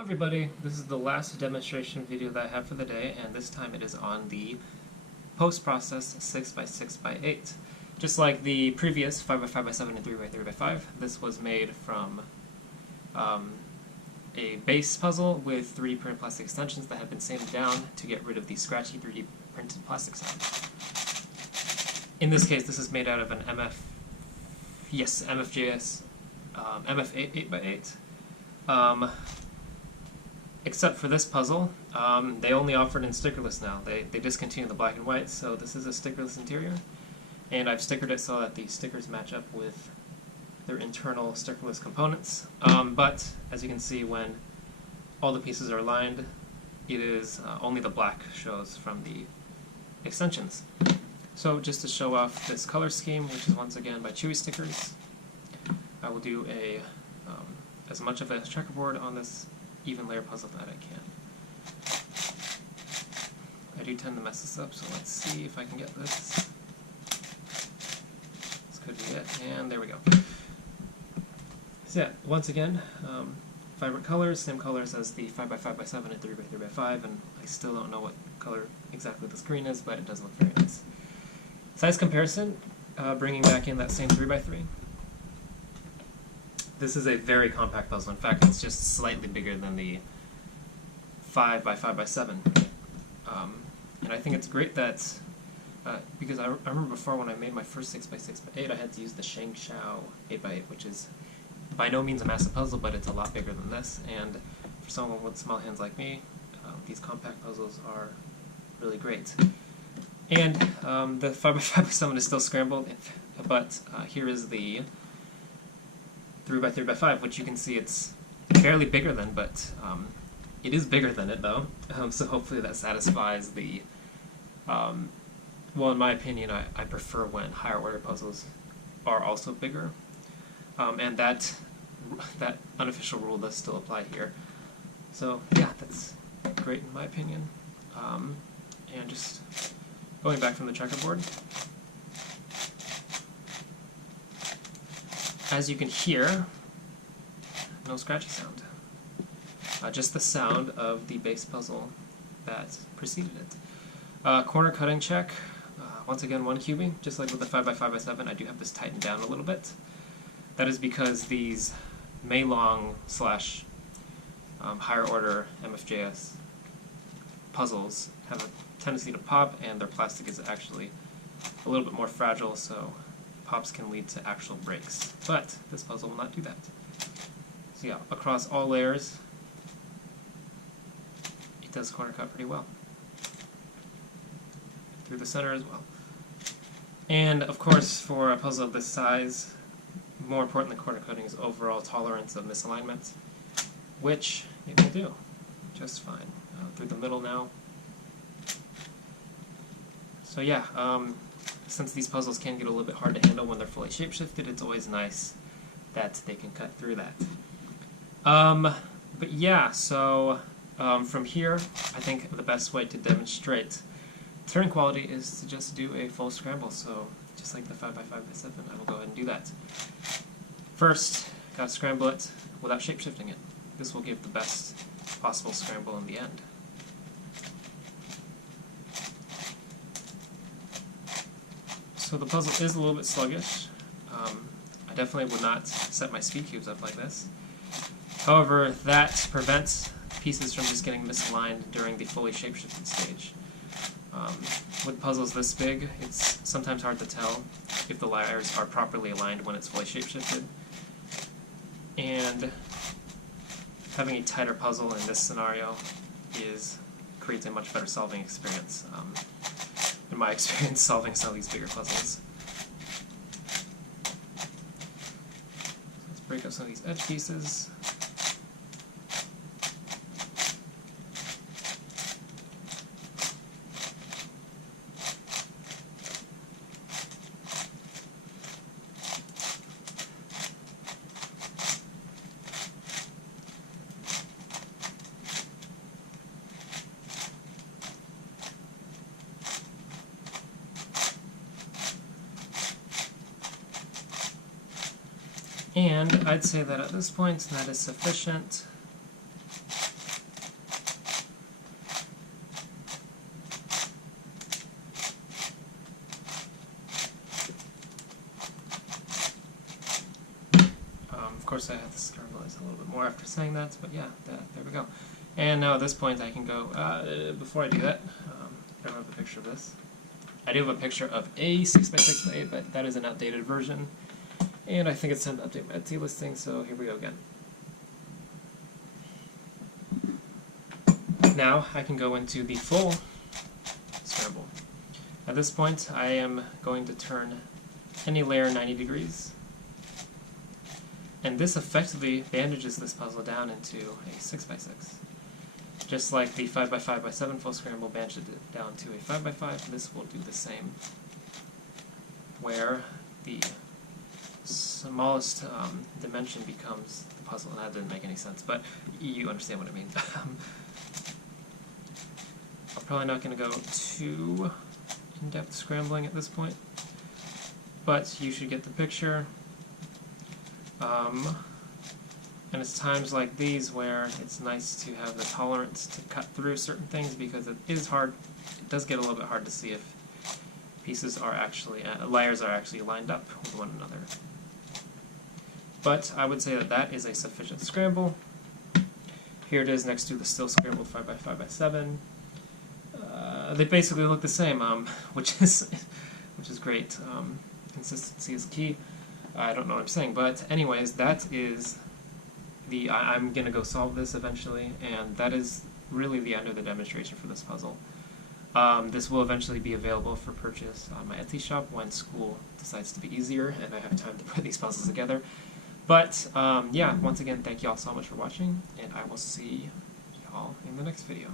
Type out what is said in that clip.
Everybody, this is the last demonstration video that I have for the day, and this time it is on the post-process 6x6x8. Just like the previous 5x5x7 and 3x3x5, this was made from a base puzzle with 3D printed plastic extensions that have been sanded down to get rid of the scratchy 3D printed plastic sound. In this case, this is made out of an MFJS MF8 8x8. Except for this puzzle, they only offered in stickerless now. They discontinued the black and white, so this is a stickerless interior. And I've stickered it so that the stickers match up with their internal stickerless components. But as you can see, when all the pieces are aligned, it is only the black shows from the extensions. So just to show off this color scheme, which is once again by Chewy Stickers, I will do as much of a checkerboard on this even layer puzzle that I can. I do tend to mess this up, so let's see if I can get this. This could be it, and there we go. So yeah, once again, vibrant colors, same colors as the 5x5x7 and 3x3x5, and I still don't know what color exactly the screen is, but it does look very nice. Size comparison, bringing back in that same 3x3. This is a very compact puzzle. In fact, it's just slightly bigger than the 5x5x7. And I think it's great that, because I remember before when I made my first 6x6x8, I had to use the Shangshao 8x8, which is by no means a massive puzzle, but it's a lot bigger than this. And for someone with small hands like me, these compact puzzles are really great. And the 5x5x7 is still scrambled, but here is the 3x3x5, which you can see it's barely bigger than, but it is bigger than it though. So hopefully that satisfies the, well, in my opinion, I prefer when higher order puzzles are also bigger. And that unofficial rule does still apply here. So yeah, that's great in my opinion. And just going back from the checkerboard, as you can hear, no scratchy sound. Just the sound of the base puzzle that preceded it. Corner cutting check. Once again, one cubing. Just like with the 5x5x7, I do have this tightened down a little bit. That is because these Meilong / higher order MFJS puzzles have a tendency to pop, and their plastic is actually a little bit more fragile, so pops can lead to actual breaks. But this puzzle will not do that. So yeah, across all layers, it does corner cut pretty well. Through the center as well. And of course, for a puzzle of this size, more important than corner cutting is overall tolerance of misalignment, which it will do just fine. Through the middle now. So yeah, since these puzzles can get a little bit hard to handle when they're fully shapeshifted, it's always nice that they can cut through that. But yeah, so from here, I think the best way to demonstrate turn quality is to just do a full scramble. So just like the 5x5x7, I will go ahead and do that. First, gotta scramble it without shapeshifting it. This will give the best possible scramble in the end. So the puzzle is a little bit sluggish. I definitely would not set my speed cubes up like this. However, that prevents pieces from just getting misaligned during the fully shapeshifted stage. With puzzles this big, it's sometimes hard to tell if the layers are properly aligned when it's fully shapeshifted. And having a tighter puzzle in this scenario creates a much better solving experience. In my experience solving some of these bigger puzzles. Let's break up some of these edge pieces. And I'd say that at this point that is sufficient. course I have to scramble this a little bit more after saying that, but yeah, there we go. And now at this point I can go, before I do that, I don't have a picture of this. I do have a picture of a 6x6x8, but that is an outdated version. And I think it's time to update my Etsy listing, so here we go again. Now I can go into the full Scramble. At this point I am going to turn any layer 90 degrees. And this effectively bandages this puzzle down into a 6x6. Just like the 5x5x7 full Scramble bandaged it down to a 5x5, this will do the same. Where the smallest dimension becomes the puzzle. That didn't make any sense, but you understand what I mean. I'm probably not going to go too in-depth scrambling at this point, but you should get the picture. And it's times like these where it's nice to have the tolerance to cut through certain things, because it is hard. It does get a little bit hard to see if pieces are actually, layers are actually lined up with one another. But I would say that that is a sufficient scramble. Here it is next to the still scrambled 5x5x7. They basically look the same, which is great. Consistency is key. I don't know what I'm saying, but anyways, that is the. I'm gonna go solve this eventually, and that is really the end of the demonstration for this puzzle. This will eventually be available for purchase on my Etsy shop when school decides to be easier and I have time to put these puzzles together. But yeah, once again, thank you all so much for watching, and I will see y'all in the next video.